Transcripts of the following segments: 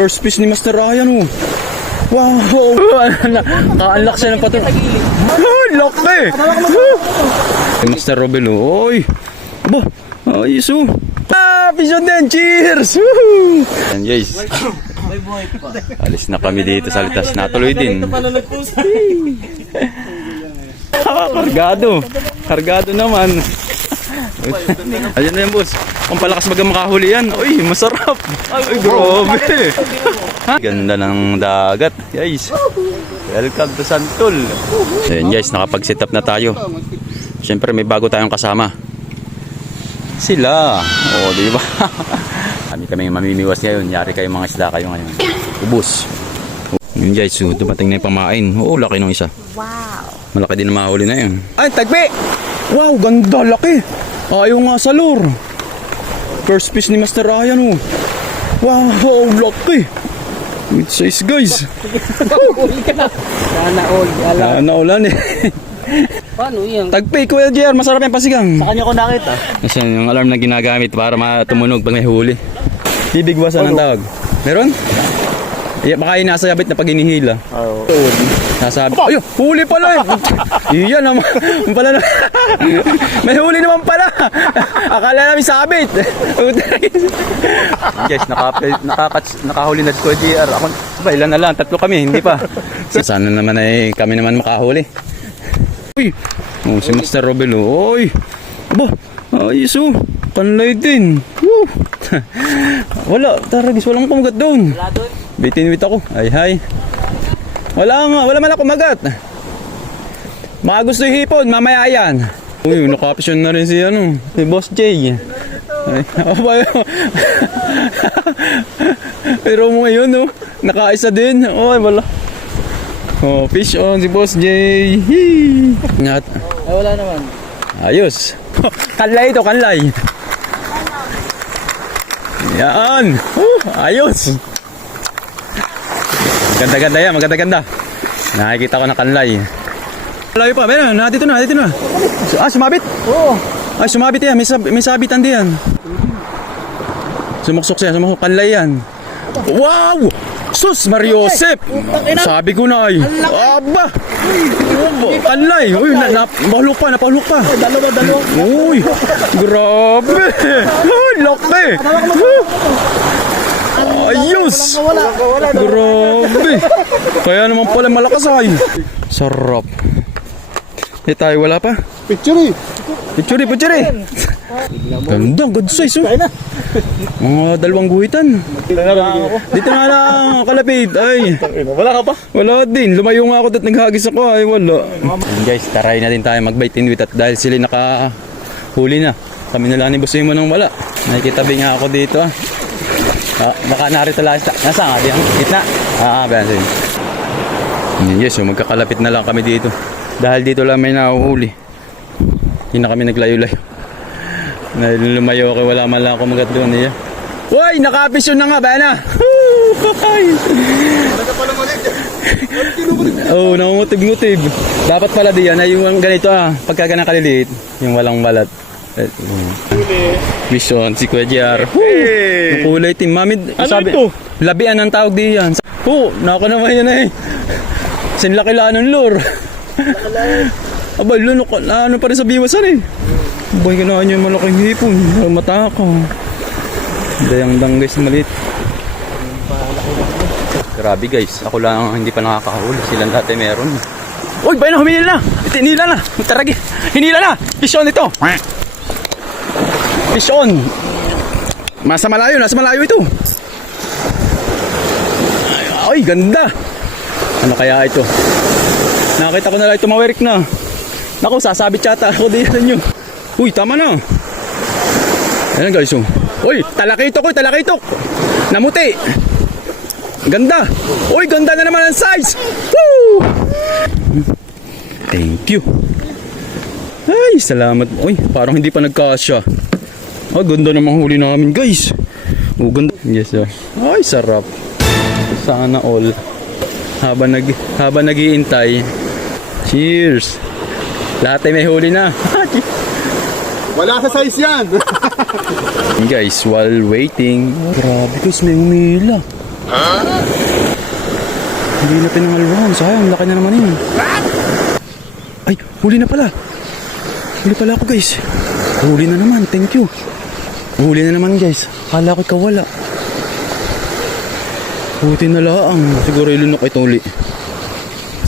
First fish ni Master Ryan, oh. Wow! Naka-unlock siya ng pato. Laki! Master Robel, oh. Oy! Aba! Ayos, oh. Fish on din! Cheers! Woo! And guys, alis na kami dito sa litas. Natuloy din. Kargado. Kargado naman. Ayun na yan, boss. Ang palakas bagang makahuli yan. Uy, masarap. Ay, grabe. Ganda ng dagat, guys. Welcome to Santol. Ayun, guys, nakapag-set up na tayo. Siyempre, may bago tayong kasama. Sila. O, di ba? Kami mamimiwas ngayon. Yari kayo mga isla kayo ngayon. Ubus. Yun, guys, so, dumating na yung pamain. Oo, laki ng isa. Wow. Malaki din na mahuli na yun. Ay, tagpi! Wow, ganda, laki. Ayaw nga sa lure. First fish ni Master Ryan, oh. Wow, laki. Good size, guys. Sana all. Naulan eh. Paano yan? Tagpi, Kuya JR, masarap yung pasigang. Sa kanya ko nakita. Kasi yung alarm na ginagamit para matumunog pag may huli. Bibigwasan ang tawag. Meron? Baka inasayabit na pag inihila. Oo. Nasabi. Ayun, huli pala eh. Iyan naman. Pala na. May huli naman pala. Akala namin sabit. Guys, nakahuli na si Kuya JR. Ako, ba, ilan na lang? 3 kami, hindi pa. Sana naman ay kami naman makahuli. Uy, oh, si Master Robel. Uy, aba, ayos oh. Panlay din. Woo. Wala, taragis, walang kumagat doon. Wala doon? Bitinwit ako. Ay, hi. Wala nga, wala man ako kumagat. Mga gusto hipon, mamaya yan. Uy, nakapisyon na rin si si Boss J. Ay, pero mo ngayon, no? Nakaisa din. Oy, wala. Oh, fish on si Boss J. Ingat. Ay, wala naman. Ayos. Kanlay ito, kanlay. Yan. Ayos. Ganda-ganda yan, maganda-ganda. Nakikita ko na kanlay. Layo pa, meron, dito na. Sumabit? Oo. Ay, sumabit yan, may sabitan din yan. Sumuksok siya, kanlay yan. Wow! Sus, Mariosep! Sabi ko na ay. Aba! Kanlay! Uy, napahulok pa. Dalawa. Uy! Grabe! Uy, laki! Ayos! Grabe! Kaya naman pala malakas ay. Sarap. Tayo wala pa. Picture. Ganda, good size oh. Mga 2 guhitan. Dito na lang kalapit. Ay. Wala ka pa? Wala din. Lumayo nga ako at naghagis ako. Ay, wala. And guys, try na din tayo mag-bite in with at dahil sila nakahuli na. Kami na lang ni Boss mo nang wala. Nakikitabi nga ako dito ah. Baka narito lang. Nasa nga? Di ang gitna. Bensin. Yes, so magkakalapit na lang kami dito. Dahil dito lang may nahuhuli. Hindi na kami naglayo-layo. Lumayo ako, wala man lang ako magat doon. Iya. Uy, nakapisyon na nga, Bana! Oh, nangungutib-ngutib. Dapat pala diyan ay yung ganito pagka ganang kaliliit, yung walang balat. Mission, si Kuya JR. Yung kulay team. Mami, ano sabi, ito? labian ang tawag diyan. Nako naman yan eh. Sinlakilaan ng lure. Aba, ano pa rin sa biwasan eh. Abay, ganahan nyo yung malaking hipon. Mataka. Dayang-dang guys, maliit. Grabe guys, ako lang hindi pa nakakahuli. Silang dati meron. Uy, bayan na, huminila na. Hinila na. Taragi. Hinila na. Fish on ito. Fish on. Nasa malayo ito. Ay, ganda. Ano kaya ito? Nakita ko na lang ito mawirik na. Naku, sasabit yata ako dito nyo. Uy, tama na. Ayan guys, oh. Uy, talakitok. Namuti. Ganda. Uy, ganda na naman ang size. Woo! Thank you. Ay, salamat. Uy, parang hindi pa nagkasya. Ganda namang huli namin guys. Ganda. Yes, sir. Ay, sarap. Sana all. Habang nag-iintay. Cheers. Lahat ay may huli na. Wala sa size yan. Guys, while waiting, grabe guys, may umila. Hindi na pinangalwan. Sayang, laki na naman yun. Ay, huli na pala. Huli pala ako guys. Huli na naman, thank you. Huli na naman guys. Kala ko ikaw wala. Buti na lang. Siguro ilunok ito uli.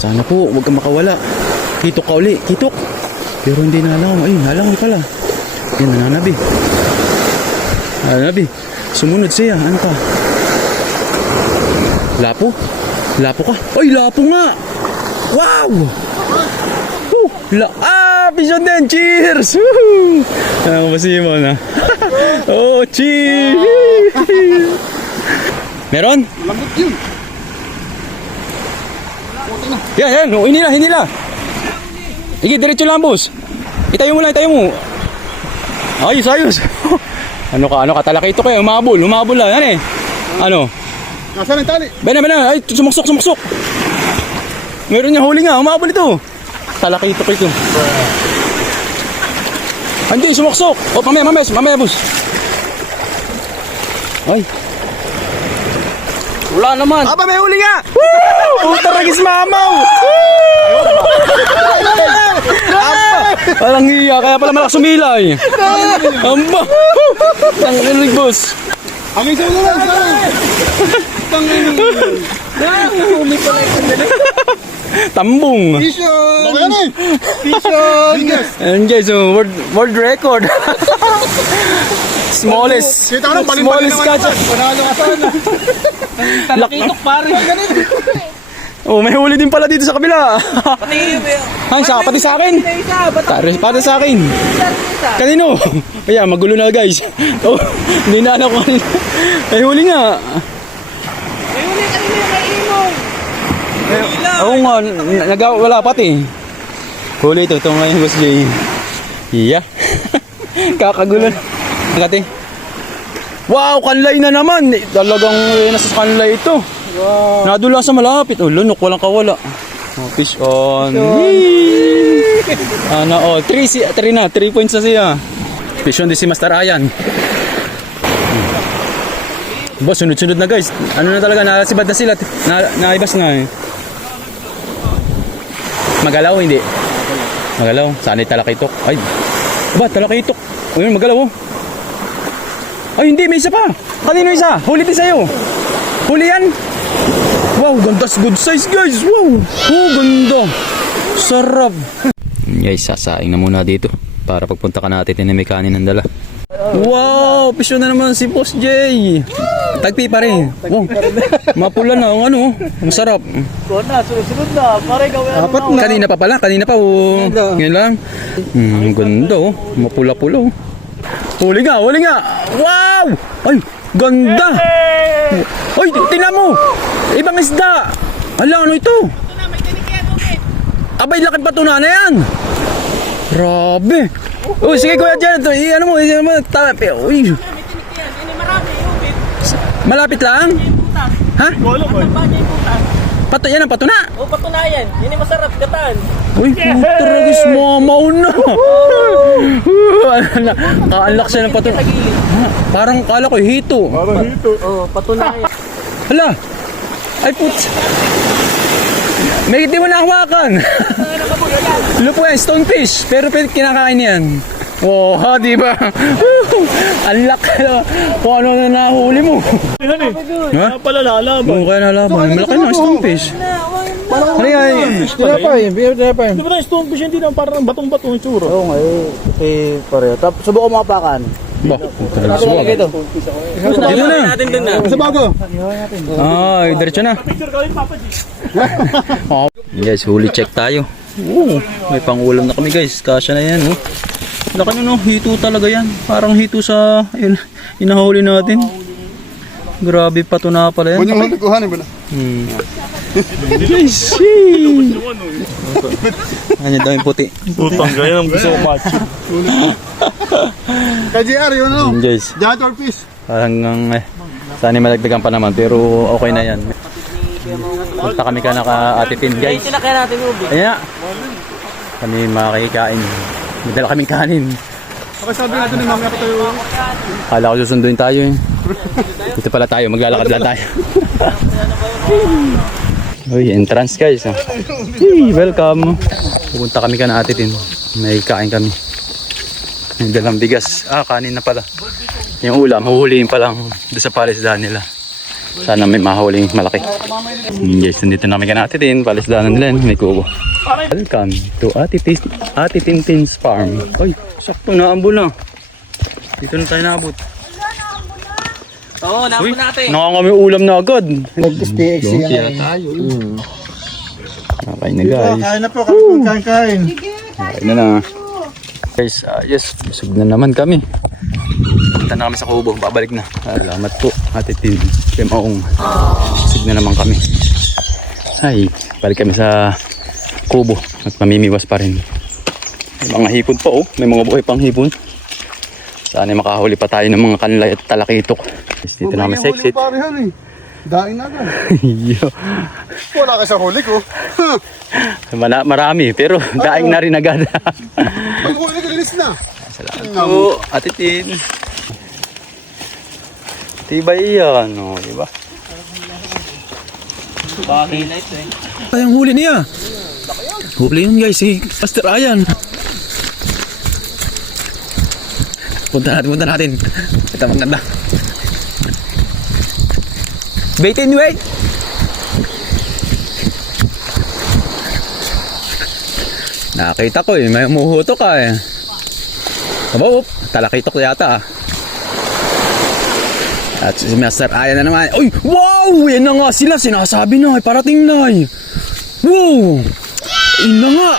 Sana po, huwag kang makawala. Kitok ka uli, kitok. Pero hindi nalang. Ayun, nalang pala. Yan, nananabi. Nananabi. Sumunod siya. Ano ka? Lapo? Lapo ka? Ay, lapo nga! Wow! Vision din! Cheers! Woohoo! Ano ba si Simon, ha? Oh, cheers! Meron? Lambot yun. Yan. Oh, hindi na. Sige, diretso lang, boss. Itayo mo lang. Ayos. Ano ka, talakito kayo, umabol lang, yan eh. Ano? Nasaan ang tali? Bena, ay, sumusok. Meron niya huli nga, umabol ito. Talakito kayo. Hindi, sumuksok. O, mamaya, boss. Ay. Wala naman. Aba, may huli nga! Woo! Utaragis mamaw! Walang hiya, kaya pala malakas sumilay. Amba! Ang ilig, boss. Hangin sa ulo lang. Huli pala yung dali. Tambong. Vision! Baka yan eh. Vision. Biggest. Ayun guys, so world record. Smallest. Kita ko na, Smallest catch. Panalo ka sana. Talakitok pare. Oh, may huli din pala dito sa kabila. Pati Ay, pati sa akin. Pati sa akin. Kanino? Kaya magulo na guys. Oh, hindi na alam kung kanino. May huli nga. May huli kanina yung kay Imong. Oo nga, wala pati. Huli ito ngayon, Boss Jay. Iya. Kakagulo na. Nakati. Wow, kanlay na naman. Talagang nasa kanlay ito. Wow. Nadula sa malapit. Oh, lunok, walang kawala. Oh, fish on. Ano, 3 na, 3 points na siya. Fish on din si Master Ayan. Boss, sunod-sunod na guys. Ano na talaga, nasibad na sila. Naibas na eh. Magalaw, hindi? Magalaw. Sana'y talakitok. Ay, ba, talakitok. Ayun, magalaw oh. Ay, hindi, may isa pa. Kanino isa? Huli din sa'yo. Huli yan. Wow, ganda. Good size guys. Wow. Oh, ganda. Sarap. Guys, sasaing na muna dito. Para pagpunta ka natin, may kanin ng dala. Wow, pisyo na naman si Boss Jay. Tagpi pa rin. Wow, mapula na. Ano, masarap. Kuha na, sunod na. Pare, gawin ano na. Kanina pa pala, oh. Ngayon lang. Ganda oh. Mapula-pula oh. Huli nga. Wow! Ay, ganda. Ay, tingnan mo. Ibang isda. Ala, ano ito? Abay, laki patuna na yan. Grabe. Uy, sige kuya dyan. Ano mo, talapi. Uy. Malapit lang? Ha? Pato, yan ang patuna. O, patunayan. Yan yung masarap, gataan. Uy, putragis, mamaw na. Kaanlak siya ng patuna. Parang kala ko hito. O, patunayan. Hala. Ay, putz. May di mo nahawakan. Lupo yan, stonefish. Pero kinakain yan. Oh, ha, di ba? Anlak ka. Kung ano na nahuli mo. Ha? Pala lalaban. Oo, kaya nalaban. Malaki na, stonefish. Ano yan? Tinapay. Di ba tayo stonefish hindi na parang batong-batong itsura? Oo nga eh. Pareho. Tapos subukan mo kapakan. Ba, talaga suwag. Ito. Dito na. Natin dun na. Sa bago. Ay, diretso na. Oh. Guys, huli check tayo. Oo, may pangulam na kami guys. Kasya na yan. Oh. Laki na no, hito talaga yan. Parang hito sa inahuli natin. Grabe pa to na pala yan. Kung yung kuhanin ba na? Guys, ano daming puti. Putang gaya ng gusto ko macho. Kay JR, yun ano? Guys, Jator fish. parang sana malagdagan pa naman pero okay na yan. Punta kami ka naka-atitin guys. Tinakaya natin yung ubi. Ayan na. Kami makikikain. May dala kaming kanin. Okay, sabi natin ni mamaya ko tayo. Kala ko susunduin tayo eh. Dito pala tayo, maglalakad lang tayo. Uy, entrance guys. Oh. Hey, welcome. Pupunta kami ka na atitin. May kain kami. May dalang bigas. Kanin na pala. Yung ulam, huhuliin pa lang doon sa palisdaan nila. Sana may mahuling malaki. Guys, nandito namin ka na atitin. Palisdaan nila, may kubo. Welcome to Ati Tintin's Farm. Uy, sakto na ambo na. Dito na tayo naabot. Oo, napo natin. Nakakami ulam na agad. Nag-STX Kaya tayo. Kain na guys. Kain na po, kain. Kain na na. Guys, yes, busog na naman kami. Punta na kami sa kubo, babalik na. Salamat po, Ate Tin. Kaya maong busog na naman kami. Ay, balik kami sa kubo at mamimiwas pa rin. May mga hipon pa oh, may mga buhay pang hipon. Sana makahuli pa tayo ng mga kanlay at talakitok. Dito namin sa exit. Daing na agad. Yo. Wala ka sa huli ko. Marami, pero daing na rin agad. Pag huli ka, linis na. Salamat po, Ate Tin. Tibay yan, no, diba? Ang huli niya. Huli yun guys, si Master Ayan. Punta natin. Ito maganda. Bait and wait. Nakita ko may umuhuto ka eh. Aba, talakitok yata ah. At si Master Ayan na naman. Uy, wow! Yan na nga sila, sinasabi na, parating na eh. Wow! Yan na nga,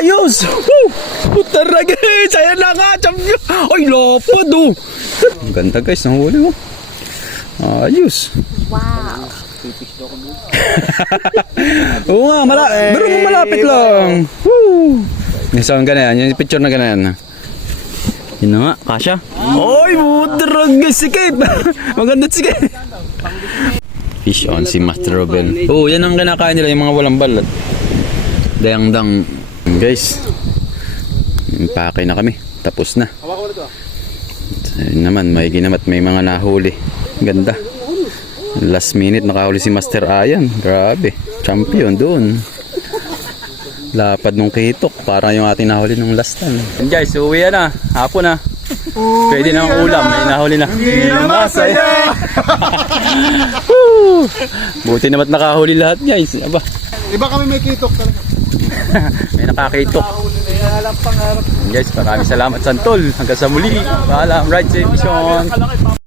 ayos! Woo! Puta guys, ayan na nga, champion! Ay, lapad oh! Ang ganda guys, nahuli mo. Ayos. Wow. Oo nga, pero malapit lang. Woo! Yung sound ka na yan, yung picture na ganayan. Yun na nga, kasha. Ay, puta guys, sikip! Maganda sikip! Fish on si Master Robel. Oo, yan ang kinakain nila, yung mga walang balat. Dayang-dang. Guys, impake na kami. Tapos na. Ayun naman, may ginamat, may mga nahuli. Ganda. Last minute nakahuli si Master Ayan. Grabe. Champion doon. Lapad nung kitok. Parang yung ating nahuli nung last time. And guys, uwi na. Hapon na. Pwede na ang ulam. May nahuli na. Masaya! Buti naman nakahuli lahat guys. Aba. Iba kami may kitok talaga. May nakakitok. Guys, maraming salamat Santol. Hanggang sa muli. Paalam, right safe mission.